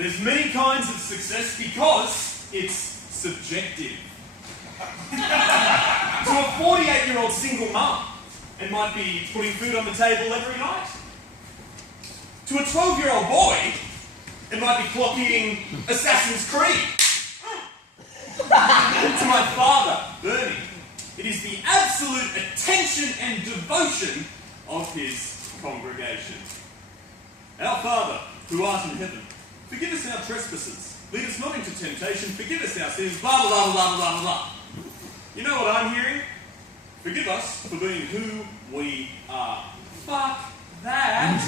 There's many kinds of success because it's subjective. To a 48-year-old single mum, it might be putting food on the table every night. To a 12-year-old boy, it might be clock eating Assassin's Creed. To my father, Bernie, it is the absolute attention and devotion of his congregation. Our Father, who art in heaven, forgive us our trespasses. Lead us not into temptation. Forgive us our sins. Blah, blah, blah, blah, blah, blah. You know what I'm hearing? Forgive us for being who we are. Fuck that.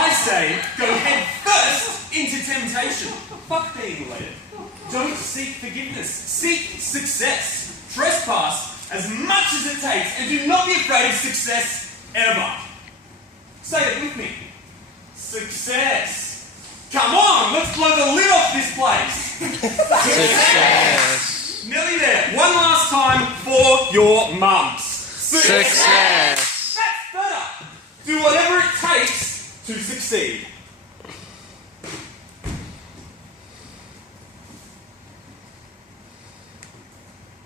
I say, go head first into temptation. Fuck being led. Don't seek forgiveness. Seek success. Trespass as much as it takes, and do not be afraid of success ever. Say it with me. Success. Come on, let's blow the lid off this place. Success. Nearly there. One last time for your mums. Success. That's better. Do whatever it takes to succeed.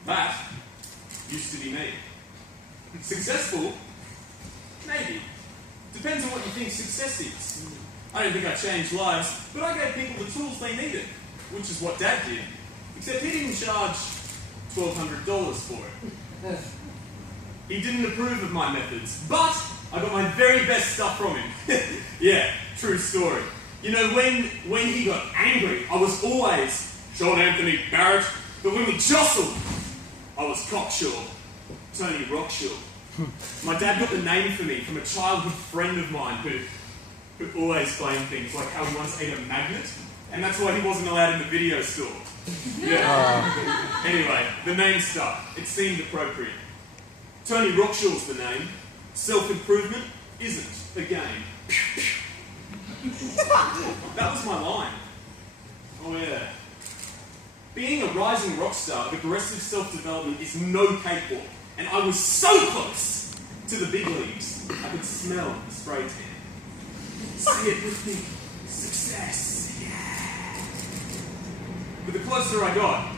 That used to be me. Successful? Maybe. Depends on what you think success is. I don't think I changed lives, but I gave people the tools they needed, which is what Dad did. Except he didn't charge $1,200 for it. He didn't approve of my methods, but I got my very best stuff from him. Yeah, true story. You know, when he got angry, I was always John Anthony Barrett, but when we jostled, I was Cockshaw, Tony Rockshaw. My dad got the name for me from a childhood friend of mine who always claimed things like how he once ate a magnet, and that's why he wasn't allowed in the video store. Yeah. Anyway, the name stuck. It seemed appropriate. Tony Rockshaw's the name. Self-improvement isn't a game. That was my line. Oh yeah. Being a rising rock star of aggressive self-development is no cakewalk, and I was so close to the big leagues. I could smell the spray tan. Say it with me. Success. Yeah. But the closer I got,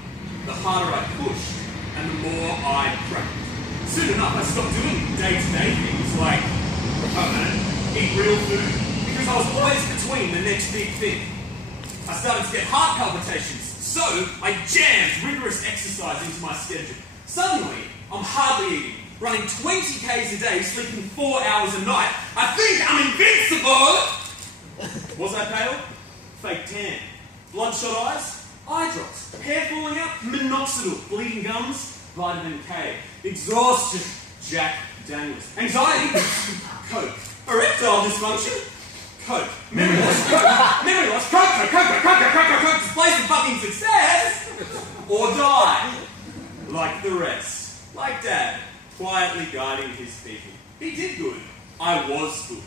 the harder I pushed, and the more I cracked. Soon enough, I stopped doing day-to-day things like, eat real food, because I was always between the next big thing. I started to get heart palpitations, so I jammed rigorous exercise into my schedule. Suddenly, I'm hardly eating, running 20 Ks a day, sleeping 4 hours a night. I think I'm invincible! Was I pale? Fake tan. Bloodshot eyes? Eye drops. Hair falling out? Minoxidil. Bleeding gums? Vitamin K. Exhaustion? Jack Daniels. Anxiety? Coke. Erectile dysfunction? Coke. Memory loss? Coke. Memory loss? Coke. Display some fucking success! Or die. Like the rest. Like Dad. Quietly guiding his people. He did good. I was good.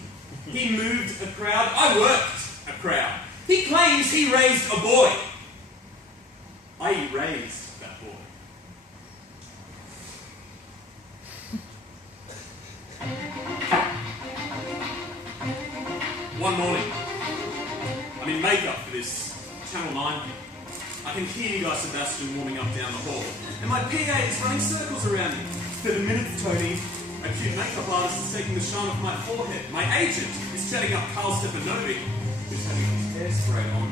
He moved a crowd. I worked a crowd. He claims he raised a boy. I erased that boy. One morning, I'm in makeup for this Channel 9 thing. I can hear you guys, Sebastian, warming up down the hall, and my PA is running circles around me. For the minute, Tony, a cute makeup artist is taking the shine off my forehead. My agent is chatting up Carl Stepanovic, who's having his hair sprayed on.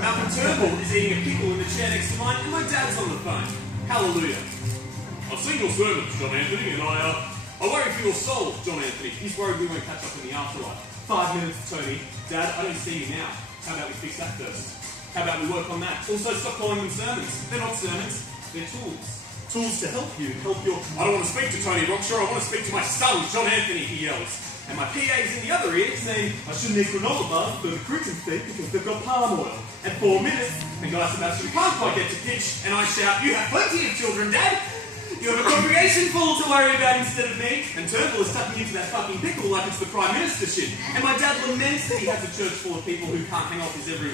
Malcolm Turnbull is eating a pickle in the chair next to mine, and my dad's on the phone. Hallelujah. I've seen your servant, John Anthony, and I worry for your soul, John Anthony. He's worried we won't catch up in the afterlife. 5 minutes, Tony. Dad, I don't see you now. How about we fix that first? How about we work on that? Also, stop calling them sermons. They're not sermons, they're tools. Tools to help you, I don't want to speak to Tony Rockshaw, I want to speak to my son, John Anthony, he yells. And my PA's in the other ear saying, I shouldn't eat granola bars for the cruton steak because they've got palm oil. And 4 minutes, and Guy Sebastian can't quite get to pitch, and I shout, you have plenty of children, Dad! You have a congregation full to worry about instead of me. And Turnbull is tucking into that fucking pickle like it's the Prime Minister shit. And my dad laments that he has a church full of people who can't hang off his every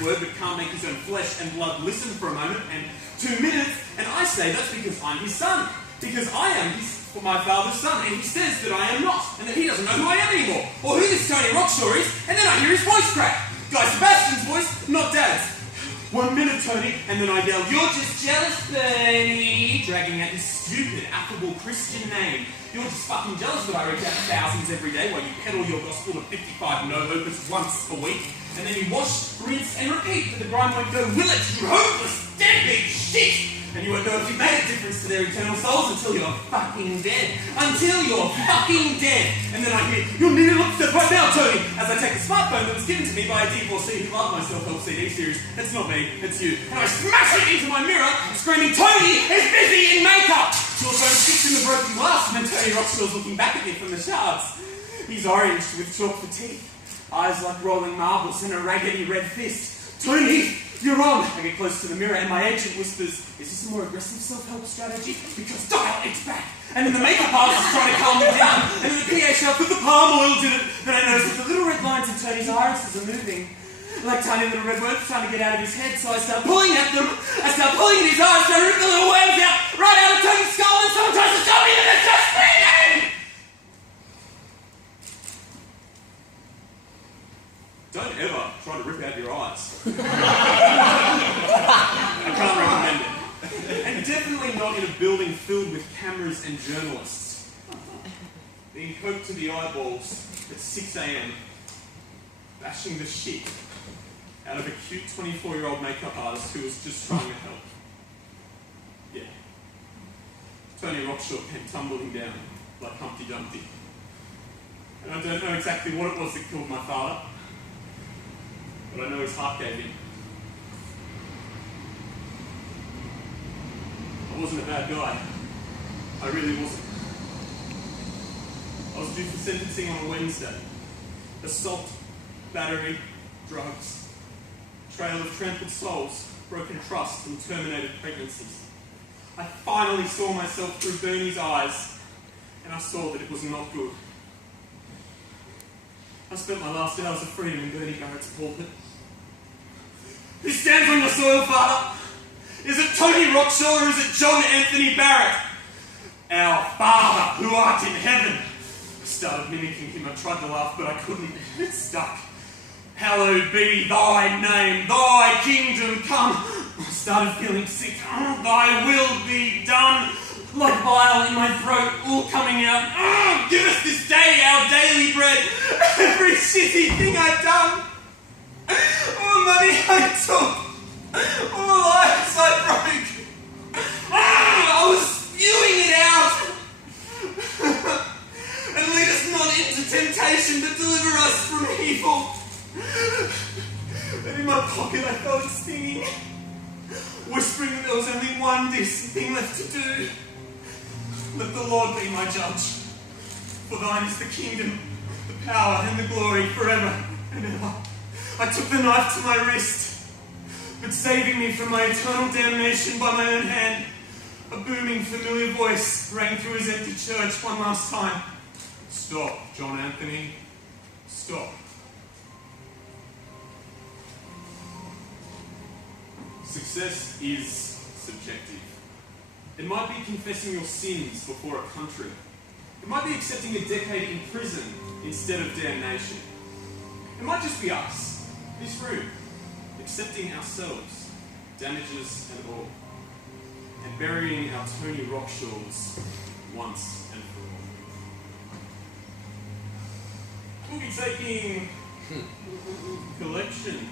word but can't make his own flesh and blood listen for a moment and 2 minutes. And I say that's because I'm his son. Because I am my father's son. And he says that I am not. And that he doesn't know who I am anymore. Or who this Tony Rockshaw is. And then I hear his voice crack. Guy Sebastian's voice, not Dad's. 1 minute, Tony, and then I yell, "You're just jealous, Bernie," dragging out this stupid, affable Christian name. You're just fucking jealous that I reach out to thousands every day while you peddle your gospel of 55 no-hopers once a week, and then you wash, rinse, and repeat, but the grime won't go, will it, you hopeless, deadbeat shit! And you won't know if you made a difference to their eternal souls until you're fucking dead. Until you're fucking dead. And then I hear, "You'll need a look step right now, Tony," as I take the smartphone that was given to me by a D4C who loved my self-help CD series. It's not me, it's you. And I smash it into my mirror, screaming, "Tony is busy in makeup!" Your phone sticks in the broken glass, and then Tony Rockshaw's looking back at me from the shards. He's orange with chalk for teeth, eyes like rolling marbles, and a raggedy red fist. "Tony, you're on!" I get close to the mirror, and my agent whispers, "Is this a more aggressive self-help strategy? Because dial X back." And then the makeup artist is trying to calm me down, and then the PA shouts, "Put the palm oil in it." Then I notice that the little red lines in Tony's irises are moving, like tiny little red worms trying to get out of his head. So I start pulling at them. I start pulling at his eyes, trying to rip the little worms out, right out of Tony's skull, and someone tries to tell me that it's just bleeding! Don't ever try to rip out your eyes. I can't recommend it. And definitely not in a building filled with cameras and journalists. Being coked to the eyeballs at 6 a.m, bashing the shit out of a cute 24-year-old makeup artist who was just trying to help. Yeah. Tony Rockshaw came tumbling down like Humpty Dumpty. And I don't know exactly what it was that killed my father, but I know his heart gave in. I wasn't a bad guy. I really wasn't. I was due for sentencing on a Wednesday. Assault, battery, drugs, trail of trampled souls, broken trust, and terminated pregnancies. I finally saw myself through Bernie's eyes, and I saw that it was not good. I spent my last hours of freedom in Bernie Barrett's pulpit. Who stands on your soil, Father? Is it Tony Rockshaw or is it John Anthony Barrett? Our Father, who art in heaven. I started mimicking him. I tried to laugh, but I couldn't. It stuck. Hallowed be thy name, thy kingdom come. I started feeling sick. Oh, thy will be done. Like bile in my throat, all coming out. Oh, give us this day our daily bread. Every shitty thing I've done. All money I took. All lives I broke. I was spewing it out. And lead us not into temptation, but deliver us from evil. But in my pocket I felt it stinging, whispering that there was only one decent thing left to do. Let the Lord be my judge, for thine is the kingdom, the power, and the glory forever and ever. I took the knife to my wrist, but saving me from my eternal damnation by my own hand, a booming familiar voice rang through his empty church one last time. Stop, John Anthony. Stop. Success is subjective. It might be confessing your sins before a country. It might be accepting a decade in prison instead of damnation. It might just be us, this room, accepting ourselves, damages and all, and burying our Tony Rockshaws once and for all. We'll be taking collection